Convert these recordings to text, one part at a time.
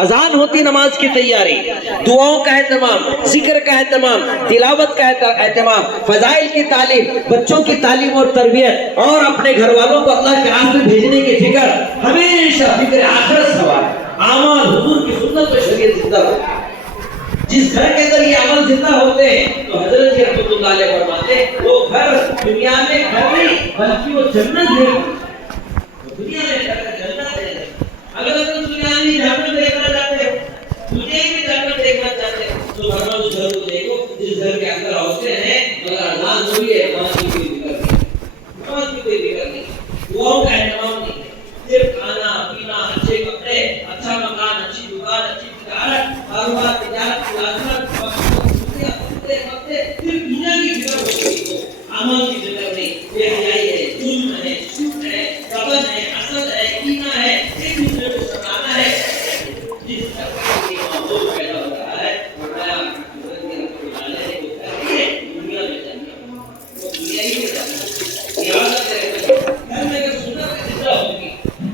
اذان ہوتی نماز کی تیاری، دعاؤں کا اہتمام، ذکر کا اہتمام، تلاوت کا اہتمام، فضائل کی تعلیم، بچوں کی تعلیم اور تربیت، اور اپنے گھر والوں کو اللہ کے راستے بھیجنے کی فکر، ہمیشہ فکر آخرت سوال، اعمال حضور کی سنت و شریعت زندہ ہوتی ہے۔ جس گھر کے اندر یہ عمل زندہ ہوتے ہیں تو حضرت جی رحمۃ اللہ علیہ فرماتے ہیں وہ گھر دنیا میں گھر نہیں بلکہ وہ جنت ہے، دنیا میں جنت ہے۔ اگر تم دنیا میں جنت دیکھنا چاہتے ہو، تجھے بھی جنت دیکھنا چاہتے ہو تو گھر اس گھر کو دیکھو جس گھر کے اندر ہوتے ہیں مگر اذان ہوئی ہے، نماز کی کوئی فکر نہیں، نماز کی کوئی فکر نہیں، دعاؤں کا اہتمام نہیں ہے، صرف کھانا پینا، اچھے کپڑے، اچھا مکان، اچھی دکان، اچھی تجارت، کاروبار، تجارت، ملازمت، صرف دنیا کی فکر ہوتی ہے، عمل کی فکر نہیں۔ بے حیائی ہے، ظلم ہے، جھوٹ ہے، کبر ہے، حسد ہے، کینہ ہے، ایک دوسرے کو ستانا ہے، جس طرح کی ماحول پیدا ہو رہا ہے فرمایا حضرت نے دنیا میں جانا، وہ دنیا ہی میں جانا، یاد رکھے گھر میں اگر سنت زندہ ہوگی،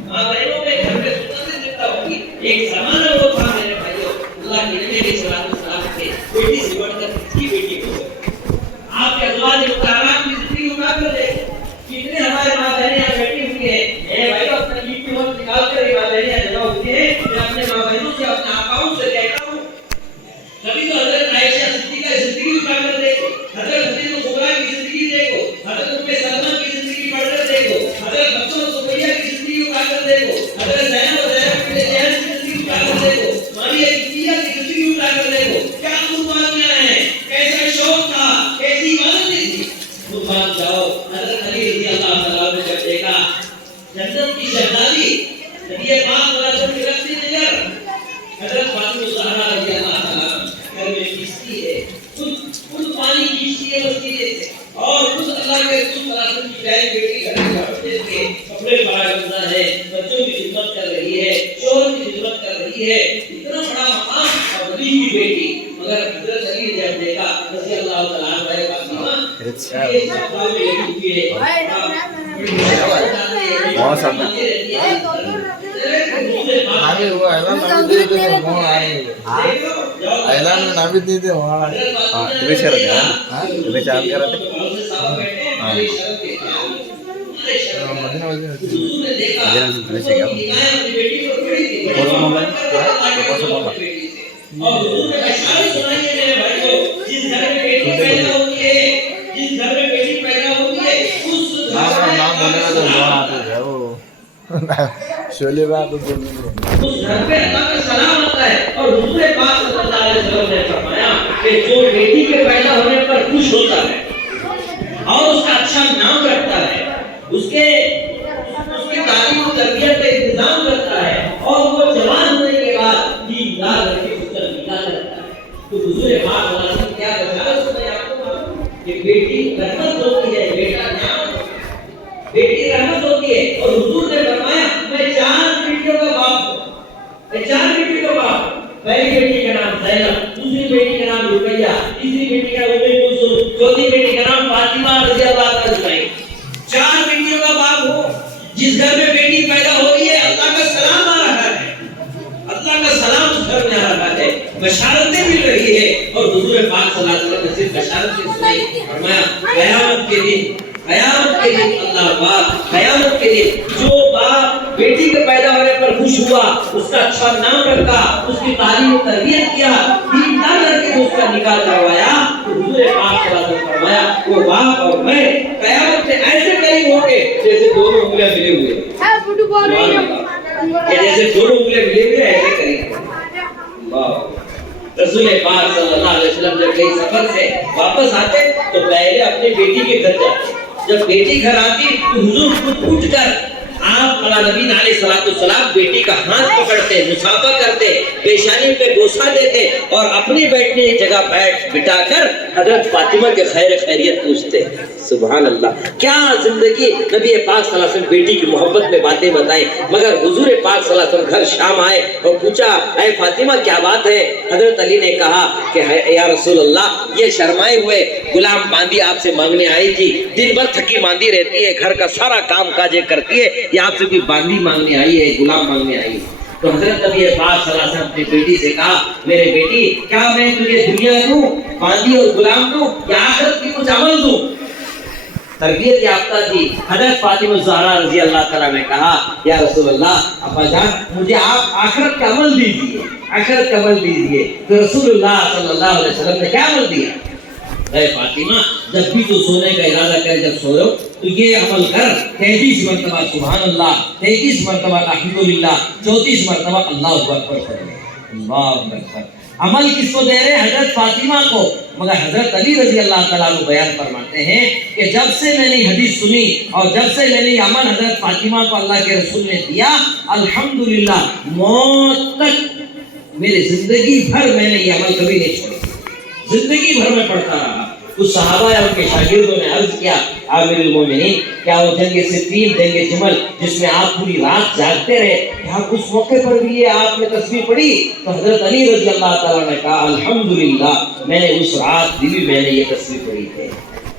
ماں بہنوں میں گھر میں سنت زندہ ہوگی۔ ایک زمانہ وہ تھا میرے بھائیوں، اللہ کے نبی علیہ السلام تھے، بیٹی سے بڑھ کر کس کی بیٹی ہو؟ آپ کے ازواج مطہرات کی زندگی اٹھا کر دیکھیں، کتنے ہمارے ماں بہنیں یہاں بیٹھی ہوئی ہیں، اے بھائی اپنا عید کی وقت نکال کر یہ ماں بہنیں یہاں جمع ہوتی ہیں، میں اپنے ماں بہنوں سے اپنے آقاؤں سے کہتا ہوں کبھی تو حضرت عائشہ صدیقہ کی زندگی اٹھا کر دیکھو، حضرت حدیث الکبریٰ کی زندگی دیکھو، حضرت ام سلمہ کی زندگی پڑھ کر دیکھو، حضرت حفصہ سمیہ کی زندگی اٹھا کر دیکھو، حضرت زینب و زینب بنت جحش کی زندگی اٹھا کر دیکھو، ماریہ قبطیہ کی زندگی اٹھا کر دیکھو، کیا قربانیاں ہیں، کیسا شوق تھا، کیسی عبادت تھی۔ قربان جاؤ، حضرت علی رضی اللہ تعالیٰ نے جب دیکھا جنت کی شہزادی نبی پاک صلی اللہ علیہ وسلم کی رفتی نظر حضرت فاطمہ الزہرا رضی اللہ تعالیٰ گھر میں کشتی ہے، خود پانی کشتی ہے وسیلے سے، اور خود اللہ کے رسول صلی اللہ علیہ وسلم کی بہن بیٹی گھر میں بیٹھے تھے، کپڑے پڑا کرنا ہے، بچوں کی خدمت کر رہی ہے، شوہر کی خدمت کر رہی ہے، اتنا بڑا مقام اور نبی کی بیٹی، مگر حضرت علی نے جب دیکھا رضی اللہ تعالیٰ عنہ فاطمہ یہ سفر میں لگی ہوئی ہے، شولے بات تو اس گھر پہ اللہ کا سلام آتا ہے، اور حضور پاک صلی اللہ علیہ وسلم نے فرمایا کہ جو بیٹی کے پیدا ہونے پر خوش ہوتا ہے اور اس کا اچھا نام رکھتا ہے، اس کی تعلیم و تربیت کا انتظام کرتا ہے، اور وہ جوان ہونے کے بعد دیندار رکھ کے اس کا نکاح کرتا ہے، تو حضور پاک صلی اللہ علیہ وسلم کیا بشارت سنائی آپ کو کہ بیٹی رحمت ہوتی ہے، بیٹا نعمت ہوتی ہے، بیٹی رحمت ہوتی ہے۔ اور حضور نے فرمایا میں 4 بیٹیوں کا باپ ہوں، میں 4 بیٹیوں کا باپ ہوں، پہلی بیٹی کا نام زینب، دوسری بیٹی کا نام رقیہ، تیسری بیٹی کا ام کلثوم، چوتھی بیٹی کا نام فاطمہ رضی اللہ عنہا۔ 4 بیٹیوں کا باپ ہوں، جس گھر میں بیٹی پیدا ہو رہی ہے اللہ کا سلام آ رہا ہے، اللہ کا سلام اس گھر میں آ رہا ہے، بشارتیں مل رہی ہے۔ اور حضور پاک صلی اللہ علیہ وسلم نے صرف بشارتیں سنائی، فرمایا قیامت کے دن اللہ پاک قیامت کے دن جو باپ بیٹی کے پیدا ہونے پر خوش ہوا، اس کا اچھا نام رکھا، اس کی تعلیم و تربیت کیا، دیندار کر کے اس کا نکاح کروایا، تو حضور پاک صلی اللہ علیہ وسلم فرمایا وہ باپ اور میں قیامت میں ایسے قریب ہوں گے جیسے دونوں انگلیاں ملے ہوئے، جیسے دونوں انگلیاں ملے ہوئے ایسے قریب۔ رسول پاک صلی اللہ علیہ وسلم جب کہیں سفر سے واپس آتے تو پہلے اپنی بیٹی کے گھر جاتے، جب بیٹی گھر آتی تو حضور خود اٹھ کر آپ نبی علیہ السلام بیٹی کا ہاتھ پکڑتے، مصافحہ کرتے، پیشانی پہ بوسہ دیتے، اور اپنی بیٹھنے کی جگہ بٹھا کر حضرت فاطمہ کے خیر خیریت پوچھتے۔ سبحان اللہ، کیا زندگی نبی پاک صلی اللہ علیہ وسلم بیٹی کی محبت میں باتیں بتائیں۔ مگر حضور پاک صلی اللہ علیہ وسلم گھر شام آئے اور پوچھا اے فاطمہ کیا بات ہے؟ حضرت علی نے کہا کہ یا رسول اللہ یہ شرمائے ہوئے غلام باندی آپ سے مانگنے آئی تھی، دن بھر تھکی ماندی رہتی ہے، گھر کا سارا کام کاج کرتی ہے، یہ آپ سے کوئی باندی مانگنے آئی ہے، غلام مانگنے آئی ہے۔ تو حضرت نبی پاک صلی اللہ علیہ وسلم اپنی بیٹی سے کہا میرے بیٹی کیا میں تجھے دنیا دوں باندھی اور غلام دوں یا آخرت کی کچھ عمل دوں؟ تربیت یافتہ تھی حضرت فاطمہ الزہرا رضی اللہ تعالیٰ نے کہا یا رسول اللہ ابا جان مجھے آپ آخرت کا عمل دیجیے، آخرت کا عمل دیجیے۔ تو رسول اللہ صلی اللہ علیہ وسلم نے کیا عمل دیا؟ اے فاطمہ جب بھی تو سونے کا ارادہ کرے جب سوئے تو یہ عمل کر 33 مرتبہ سبحان اللہ، 33 مرتبہ الحمدللہ، 34 مرتبہ اللہ اکبر پڑھے۔ اللہ اکبر۔ عمل کس کو دے رہے ہیں؟ حضرت فاطمہ کو۔ مگر حضرت علی رضی اللہ تعالیٰ عنہ بیان فرماتے ہیں کہ جب سے میں نے حدیث سنی اور جب سے میں نے عمل حضرت فاطمہ کو اللہ کے رسول نے دیا الحمدللہ موت تک میرے زندگی بھر میں نے یہ عمل کبھی نہیں چھوڑا، زندگی بھر میں پڑھتا رہا۔ کچھ صحابہ اور ان کے شاگردوں نے عرض کیا عامر المومنین کیا وہ جنگ صفین جنگ جمل جس میں آپ پوری رات جاگتے رہے کیا اس موقع پر بھی یہ آپ نے تسبیح پڑھی؟ تو حضرت علی رضی اللہ تعالیٰ نے کہا الحمدللہ میں نے اس رات بھی میں نے یہ تسبیح پڑھی تھی۔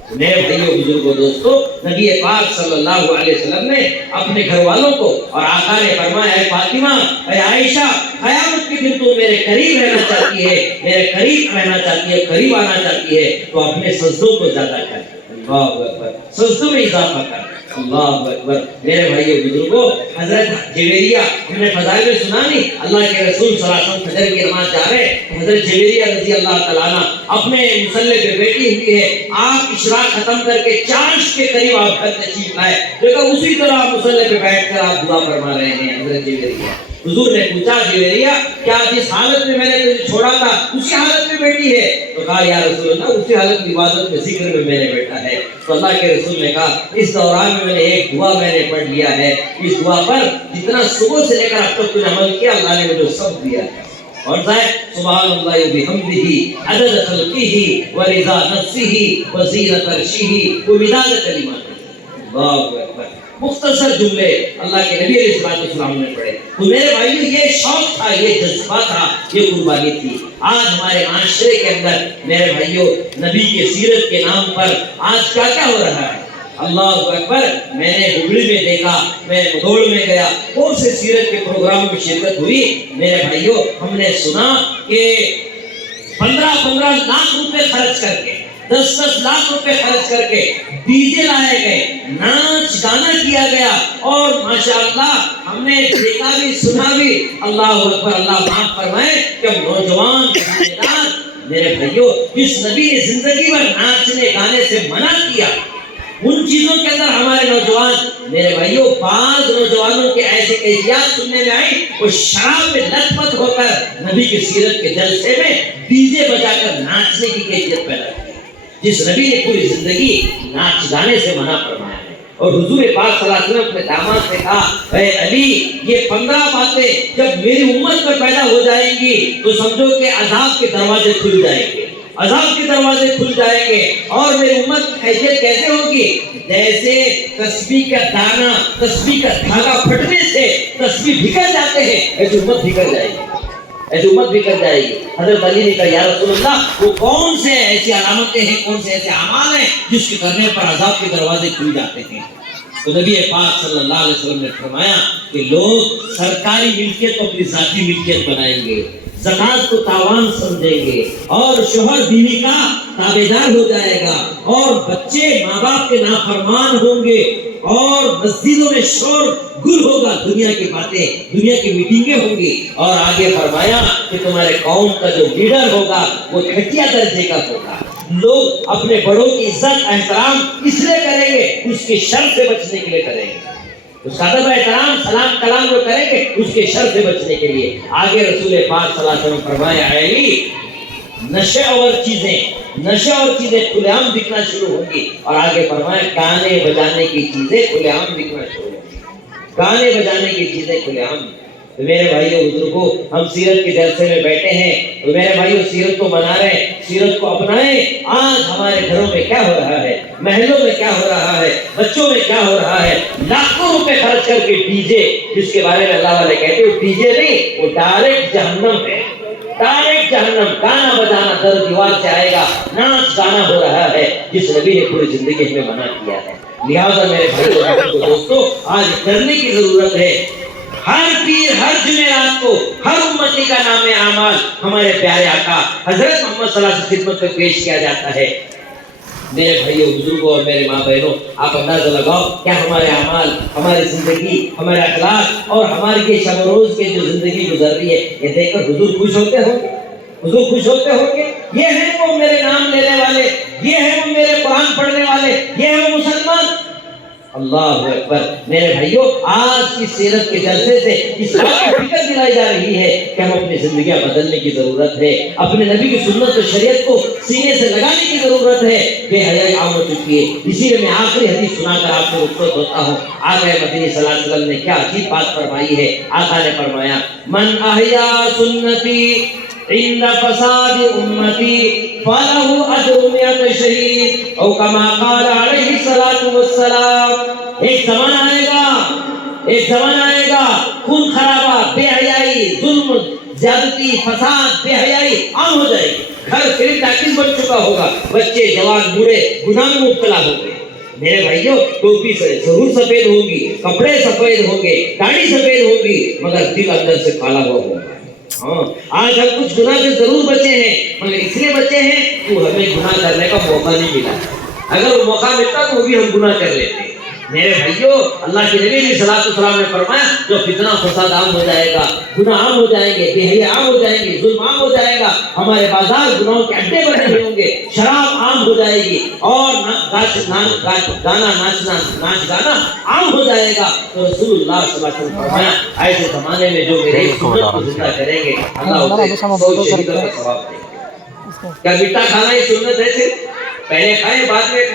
میرے بھائیوں بزرگوں دوستو نبی پاک صلی اللہ علیہ وسلم نے اپنے گھر والوں کو اور آقا نے فرمایا اے فاطمہ اے عائشہ قیامت کے دن تو میرے قریب رہنا چاہتی ہے، میرے قریب رہنا چاہتی ہے، قریب آنا چاہتی ہے تو اپنے سجدوں کو زیادہ کر، اللہ اکبر، سجدوں میں اضافہ کر، اللہ اکبر۔ میرے بھائیوں بزرگوں حضرت جویریہ ہم نے فضائل میں سنا نہیں اللہ کے رسول صلی اللہ علیہ وسلم فجر کی نماز جا رہے حضرت جویریہ رضی اللہ تعالیٰ عنہ اپنے مصلی پہ بیٹھی ہوئی ہے، آپ اشراق ختم کر کے چاش کے قریب آپ گھر تشریف لائے دیکھا اسی طرح مصلی پہ بیٹھ کر آپ دعا فرما رہے ہیں۔ حضرت جویریہ حضور نے پوچھا جویریہ کیا جس حالت میں نے تجھے چھوڑا تھا اسی حالت میں بیٹھی ہے؟ تو کہا یا رسول اللہ اسی حالت کی عبادت میں ذکر میں میں نے بیٹھا ہے۔ تو اللہ کے رسول نے کہا اس دوران میں نے ایک دعا میں نے پڑھ لیا ہے، اس دعا پر جتنا صبح سے لے کر اب تک تجھے عمل کیا اللہ نے مجھے سب دیا ہے۔ اور سبحان اللہ وبحمدہ عدد خلقہ ورضا نفسہ وزینۃ عرشہ ومداد کلماتہ۔ اللہ اکبر۔ مختصر جملے اللہ کے نبی علیہ السلام نے پڑھے۔ تو میرے بھائیو یہ شوق تھا، یہ جذبہ تھا، یہ قربانی تھی۔ آج ہمارے معاشرے کے اندر میرے بھائیو نبی کے سیرت کے نام پر آج کیا کیا ہو رہا ہے؟ اللہ اکبر۔ میں نے ہگڑی میں دیکھا، میں مدوڑ میں گیا، بہت سے سیرت کے پروگراموں میں شرکت ہوئی۔ میرے بھائیو ہم نے سنا کہ 15 لاکھ روپے خرچ کر کے 10 لاکھ روپے خرچ کر کے ڈی جے لائے گئے، ناچ گانا کیا گیا اور ماشاءاللہ ہم نے دیکھا بھی سنا بھی۔ اللہ اکبر، اللہ معاف فرمائے کہ نوجوان میرے بھائیو اس نبی نے زندگی بھر ناچنے گانے سے منع کیا، ان چیزوں کے اندر ہمارے نوجوان میرے بھائیو بعض نوجوانوں کے ایسے کیفیات سننے میں آئی وہ شراب میں لت پت ہو کر نبی کی سیرت کے جلسے میں ڈی جے بجا کر ناچنے کی کیفیت پیدا کی، جس نبی نے پوری زندگی ناچ گانے سے منع فرمایا ہے۔ اور حضور پاک صلی اللہ علیہ وسلم اپنے داماد سے کہا اے علی یہ 15 باتیں جب میری امت پر پیدا ہو جائیں گی تو سمجھو کہ عذاب کے دروازے کھل جائیں گے، عذاب کے دروازے کھل جائیں گے۔ اور میری امت کی حیثیت کیسے ہوگی؟ جیسے تسبیح کا دانا تسبیح کا دھاگا پھٹنے سے تسبیح بکھر جاتے ہیں ایسی امت بکھر جائے گی، ایسی امت بھی کر جائے گی۔ حضرت علی نے کہا یا رسول اللہ وہ کون سے ایسی علامتیں ہیں، کون سے ایسے اعمال ہیں جس کے کرنے پر عذاب کے دروازے کھل جاتے ہیں؟ تو نبی پاک صلی اللہ علیہ وسلم نے فرمایا کہ لوگ سرکاری ملکیت کو اپنی ذاتی ملکیت بنائیں گے، زکات کو تاوان سمجھیں گے اور شوہر بیوی کا تابعدار ہو جائے گا اور بچے ماں باپ کے نافرمان ہوں گے اور مسجدوں میں شور گل ہوگا، دنیا کی باتیں، دنیا کی میٹنگیں ہوں گی۔ اور آگے فرمایا کہ تمہارے قوم کا جو لیڈر ہوگا وہ گھٹیا درجے کا ہوگا، لوگ اپنے بڑوں کی عزت احترام اس لیے کریں گے اس کے شر سے بچنے کے لیے کریں گے، اس کا ادب احترام سلام کلام جو کریں گے اس کے شر سے بچنے کے لیے۔ آگے رسول پاک صلی اللہ علیہ وسلم فرمایا علی نشے اور چیزیں کھلے عام دکھنا شروع ہوں گی، اور آگے فرمایا گانے بجانے کی چیزیں کھلے عام دکھنا شروع ہوں گی، گانے بجانے کی چیزیں کھلے عام۔ تو میرے بھائیوں بزرگوں ہم سیرت کے جلسے میں بیٹھے ہیں تو میرے بھائیوں سیرت کو منا رہے ہیں، سیرت کو اپنائیں۔ آج ہمارے گھروں میں کیا ہو رہا ہے، محلوں میں کیا ہو رہا ہے، بچوں میں کیا ہو رہا ہے؟ لاکھوں روپے خرچ کر کے ڈی جے، جس کے بارے میں اللہ والے کہتے ہیں ڈی جے نہیں وہ ڈائریکٹ جہنم ہے، ڈائریکٹ جہنم، گانا بجانا در دیوار سے آئے گا، ناچ گانا ہو رہا ہے جس نبی نے پوری زندگی ہمیں منع کیا ہے۔ لہٰذا میرے بھائیوں دوستوں آج کرنے کی ضرورت ہے، ہر پیر ہر جمعرات کو ہر امتی کا نام اعمال ہمارے پیارے آقا حضرت محمد صلی اللہ علیہ وسلم کی خدمت میں پیش کیا جاتا ہے۔ میرے بھائیوں بزرگوں اور میرے ماں بہنوں، آپ اندازہ لگاؤ کیا ہمارے اعمال، ہماری زندگی، ہمارے اخلاق اور ہماری یہ شب و روز کی جو زندگی گزر رہی ہے، یہ دیکھ کر حضور خوش ہوتے ہوں گے؟ حضور خوش ہوتے ہوں گے؟ یہ ہیں وہ میرے نام لینے والے، یہ ہیں وہ میرے قرآن پڑھنے والے، یہ ہیں وہ مسلمان۔ اللہ اکبر۔ میرے بھائیوں، آج کی سیرت کے جلسے سے اس بات کی فکر دلائی جا رہی ہے کہ ہم اپنی زندگیاں بدلنے کی ضرورت ہے، اپنے نبی کی سنت و شریعت کو سینے سے لگانے کی ضرورت ہے۔ بے حیائی عام ہو چکی ہے، اسی لیے میں آخری حدیث سنا کر آپ سے رخصت ہوتا ہوں۔ آقا مدنی صلی اللہ علیہ وسلم نے کیا عجیب بات فرمائی ہے۔ آقا نے فرمایا من احیا سنتی عند فساد امتی فلہ اجر مئۃ شہید او کما قال علیہ الصلوۃ والسلام۔ ایک زمانہ آئے گا خون خرابہ، بے حیائی، ظلم، زیادتی، فساد، بے حیائی عام ہو جائے گی، گھر صرف ٹاکیز بن چکا ہوگا، بچے جوان بوڑھے گناہ میں مبتلا ہوں گے۔ میرے بھائیوں، ٹوپی سے ضرور سفید ہوگی، کپڑے سفید ہوں گے، داڑھی سفید ہوگی، مگر دل اندر سے کالا ہوا ہوگا۔ ہاں، آج ہم کچھ گناہ سے ضرور بچے ہیں، مگر اس لیے بچے ہیں تو ہمیں گناہ کرنے کا موقع نہیں ملا۔ اگر وہ موقع ملتا تو وہ بھی ہم گناہ کر لیتے۔ میرے بھائیوں، اللہ کے نبی علیہ الصلوۃ والسلام نے فرمایا جو فتنہ فساد عام ہو جائے گا، گناہ عام ہو جائیں گے، بے حیائی عام ہو جائیں گے، ظلم عام ہو جائے گا، ہمارے بازار گناہوں کے اڈے بنے ہوئے ہوں گے، شراب عام ہو جائے گی اور ناچ گانا عام ہو جائے گا، تو رسول اللہ صلی اللہ علیہ وسلم فرمایا ایسے زمانے میں جو میری سنت کو زندہ کریں گے اللہ اسے 100 شہیدوں کا ثواب دے گا۔ کیا میٹھا کھانا یہ سنت ہے؟ صرف پہلے کھائیں بعد میں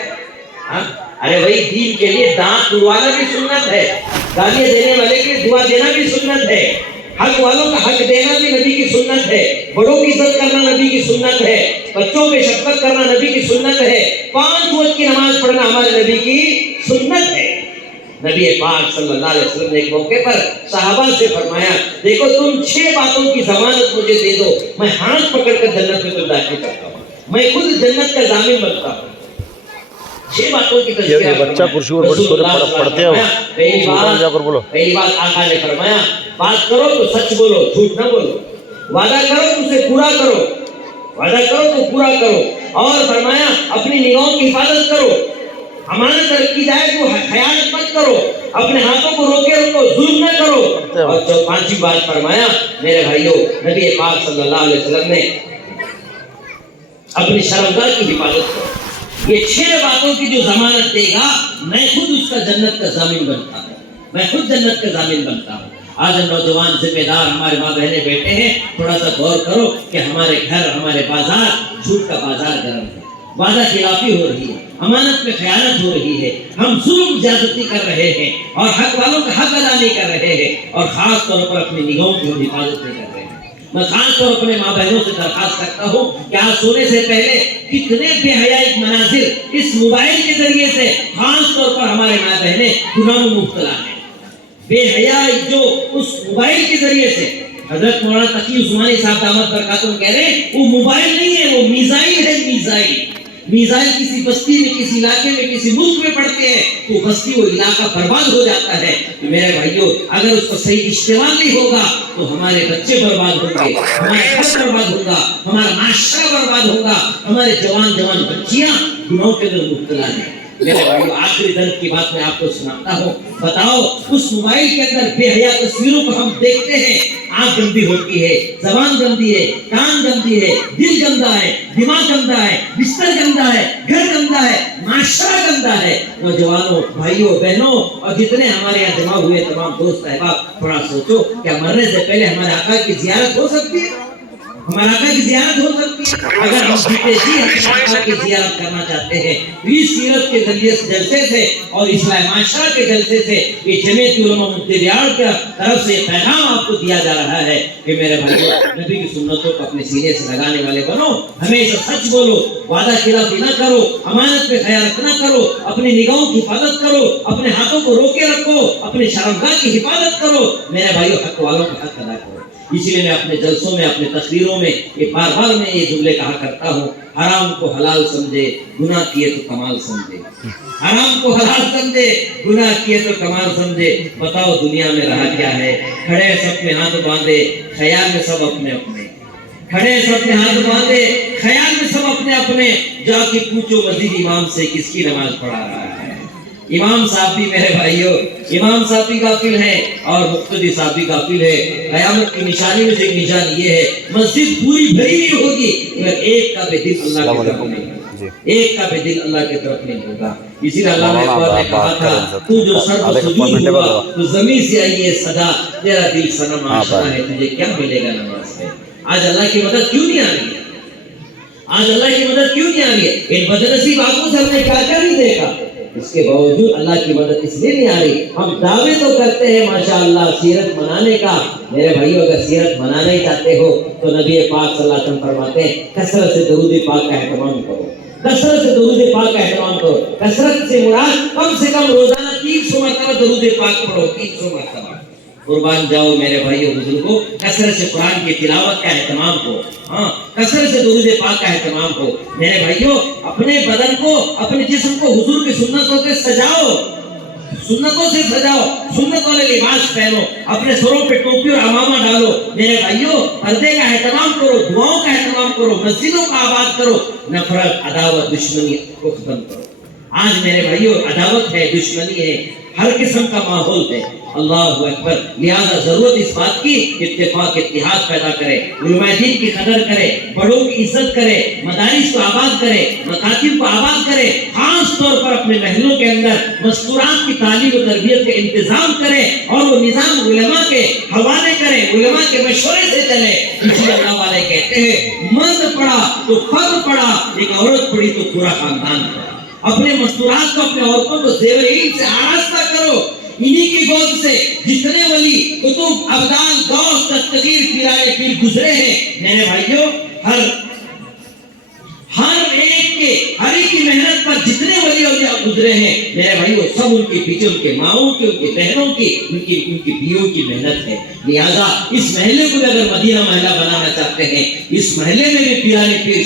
کھائیں؟ ارے بھائی، دین کے لیے دانت توڑوانا بھی سنت ہے، گالیاں دینے والے کے دعا دینا بھی سنت ہے، حق والوں کا حق دینا بھی نبی کی سنت ہے، بڑوں کی عزت کرنا نبی کی سنت ہے، بچوں پہ شفقت کرنا نبی کی سنت ہے، 5 وقت کی نماز پڑھنا ہمارے نبی کی سنت ہے۔ نبی پاک صلی اللہ علیہ وسلم نے ایک موقع پر صحابہ سے فرمایا دیکھو تم 6 باتوں کی ضمانت مجھے دے دو، میں ہاتھ پکڑ کر جنت میں تم داخل کرتا ہوں، میں خود جنت کا ضامن بنتا ہوں۔ 6 باتوں کی تذکرہ بچہ کرسی پر پڑھتے ہیں۔ پہلی بات آقا نے فرمایا بات کرو تو سچ بولو، جھوٹ نہ بولو، وعدہ کرو تو اسے پورا کرو، وعدہ کرو تو پورا کرو، اور فرمایا اپنی نگاہوں کی حفاظت کرو، امانت رکھی جائے تو خیانت مت کرو، اپنے ہاتھوں کو روکے رکھو، ظلم نہ کرو، اور جو 5ویں بات فرمایا میرے بھائیوں نبی پاک صلی اللہ علیہ وسلم نے اپنی شرمگاہ کی حفاظت کرو۔ یہ 6 باتوں کی جو ضمانت دے گا میں خود اس کا جنت کا ضامن بنتا ہوں، میں خود جنت کا ضامن بنتا ہوں۔ آج ہم نوجوان ذمہ دار ہمارے ماں بہنیں بیٹھے ہیں، تھوڑا سا غور کرو کہ ہمارے گھر ہمارے بازار جھوٹ کا بازار گرم ہے، وعدہ خلافی ہو رہی ہے، امانت میں خیانت ہو رہی ہے، ہم ظلم زیادتی کر رہے ہیں اور حق والوں کا حق ادا نہیں کر رہے ہیں، اور خاص طور پر اپنی نگاہوں کی حفاظت نہیں کر رہے ہیں۔ میں خاص طور اپنے ماں بہنوں سے درخواست کرتا ہوں کہ آج سونے سے پہلے کتنے بے حیائی مناظر اس موبائل کے ذریعے سے خاص طور پر ہمارے ماں بہنیں گناہوں میں مبتلا ہیں۔ بے حیائی جو اس موبائل کے ذریعے سے حضرت مولانا تقی عثمانی صاحب دامت برکاتہم کہہ رہے ہیں وہ موبائل نہیں ہے، وہ میزائل ہے، میزائل۔ میزائل کسی بستی میں، کسی علاقے میں، کسی ملک میں پڑتے ہیں تو بستی و علاقہ برباد ہو جاتا ہے۔ میرے بھائیوں، اگر اس کا صحیح استعمال نہیں ہوگا تو ہمارے بچے برباد ہوں گے، ہمارا گھر برباد ہوگا، ہمارا معاشرہ برباد ہوگا، ہمارے جوان بچیاں گناہوں کے اندر مبتلا ہیں۔ میرے بھائیوں، آخری درد کی بات میں آپ کو سناتا ہوں۔ بتاؤ اس موبائل کے اندر بے حیا تصویروں کو ہم دیکھتے ہیں، آنکھ گندی ہوتی ہے، زبان گندی ہے، کان گندی ہے، دل گندا ہے، دماغ گندا ہے، بستر گندا ہے، گھر گندا ہے، معاشرہ گندا ہے۔ نوجوانوں، بھائیوں، بہنوں اور جتنے ہمارے یہاں جمع ہوئے تمام دوست احباب، تھوڑا سوچو کیا مرنے سے پہلے ہمارے آقا کی زیارت ہو سکتی ہے؟ ہمارے آقا کی زیارت ہو سکتی ہے؟ اگر ہم جیتے جی اپنے آقا کی زیارت کرنا چاہتے ہیں، اس سیرت کے ذریعے جلسے سے اور اصلاح معاشرہ کے جلسے سے یہ جمعیت علماء متحدہ کی طرف سے پیغام آپ کو دیا جا رہا ہے کہ میرے بھائیوں، نبی کی سنتوں کو اپنے سینے سے لگانے والے بنو، ہمیشہ سچ بولو، وعدہ خلافی نہ کرو، امانت پہ خیانت نہ کرو، اپنی نگاہوں کی حفاظت کرو، اپنے ہاتھوں کو روکے رکھو، اپنی شرمگاہ کی حفاظت کرو۔ میرے بھائیوں، حق والوں کا حق ادا کرو۔ اس لیے میں اپنے جلسوں میں اپنے تقریروں میں بار بار میں یہ جملے کہا کرتا ہوں، حرام کو حلال سمجھے گناہ کیے تو کمال سمجھے، حرام کو حلال سمجھے گناہ کیے تو کمال سمجھے۔ بتاؤ دنیا میں رہا کیا ہے؟ کھڑے سب میں ہاتھ باندھے، خیال میں سب اپنے اپنے، کھڑے سب میں ہاتھ باندھے، خیال میں سب اپنے اپنے، جا کے پوچھو مسجد امام سے کس کی نماز پڑھا رہا ہے۔ امام صاحب بھی میرے بھائیوں، امام صاحب بھی غافل ہے اور مقتدی صاحب بھی غافل ہے۔ قیامت کی نشانی میں سے ایک نشانی یہ ہے، مسجد پوری بھری نہیں ہوگی مگر ایک کا بھی دل اللہ کی طرف نہیں ہوگا، ایک کا بھی دل اللہ کی طرف نہیں ہوگا۔ اسی لیے اللہ نے قرآن میں کہا تھا، تو جو سر و سجود ہوا تو زمین سے آئی ہے صدا، تیرا دل صنم آشنا ہے، تجھے کیا ملے گا نماز میں۔ آج اللہ کی مدد کیوں نہیں آ رہی ہے؟ آج اللہ کی مدد کیوں نہیں آ رہی ہے؟ ان بدنصیب آنکھوں سے ہم نے کیا کیا نہیں دیکھا، اس کے باوجود اللہ کی مدد اس لیے نہیں آ رہی۔ ہم دعوے تو کرتے ہیں ماشاءاللہ سیرت منانے کا، میرے بھائیو اگر سیرت منانا ہی چاہتے ہو تو نبی پاک صلی اللہ علیہ وسلم فرماتے ہیں کثرت سے درود پاک کا اہتمام کرو، کثرت سے درود پاک کا اہتمام کرو۔ کثرت سے مراد کم سے کم روزانہ 300 مرتبہ درود پاک پڑھو، 300 مرتبہ۔ قربان جاؤ میرے بھائیو بزرگوں، کثرت سے قرآن کی تلاوت کا اہتمام ہو، ہاں کثرت سے درود پاک کا اہتمام ہو۔ میرے بھائیو اپنے بدن کو، اپنے جسم کو حضور کی سنتوں سے سجاؤ، سنتوں سے سجاؤ، سنت والے لباس پہنو، اپنے سروں پہ ٹوپی اور عمامہ ڈالو۔ میرے بھائیو پردے کا اہتمام کرو، دعاؤں کا اہتمام کرو، مسجدوں کا آباد کرو، نفرت عداوت دشمنی کو ختم کرو۔ آج میرے بھائیو عداوت ہے، دشمنی ہے، ہر قسم کا ماحول ہے، اللہ اکبر۔ لہذا ضرورت اس بات کی اتفاق اتحاد پیدا کرے، علماء دین کی قدر کرے، بڑوں کی عزت کرے، مدارس کو آباد کرے، مکاتب کو آباد کرے، خاص طور پر اپنے محلوں کے اندر مستورات کی تعلیم و تربیت کا انتظام کرے اور وہ نظام علماء کے حوالے کرے، علماء کے مشورے سے چلے۔ اسی لیے اللہ والے کہتے ہیں مرد پڑھا تو فرد پڑھا، ایک عورت پڑھی تو پورا خاندان پڑھا۔ اپنے مستورات کو، اپنے عورتوں کو زیور علم سے آراستہ کرو۔ انہی کی گود سے جتنے ولی کتب ابدال غوث دستگیر پیران پیر گزرے ہیں میرے بھائیوں، ہر ایک کی محنت پر جتنے ولی اولیاء گزرے ہیں میرے بھائیوں، سب ان کے پیچھے ان کے ماؤں کی، ان کے بہنوں کی، ان کی بیووں کی محنت ہے۔ لہذا اس محلے کو اگر مدینہ محلہ بنانا چاہتے ہیں، اس محلے میں بھی پیران پیر